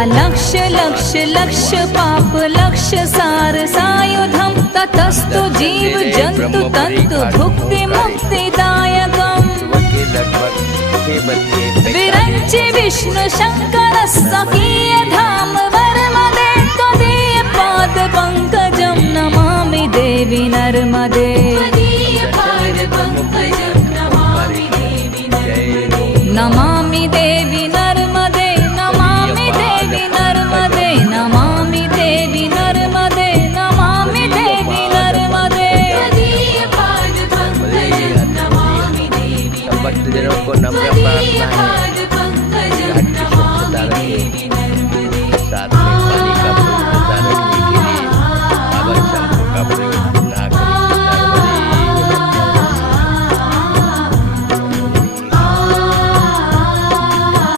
अलक्ष लक्ष लक्ष पाप लक्ष सार सायुधम ततस्तु जीव जंतु तंतु भुक्ति मुक्तिदायकम विरंचि विष्णु शंकर सखीय धाम वर्मदे त्वदीय पाद पंकजम नमामि देवी नर्मदे नमामि देवी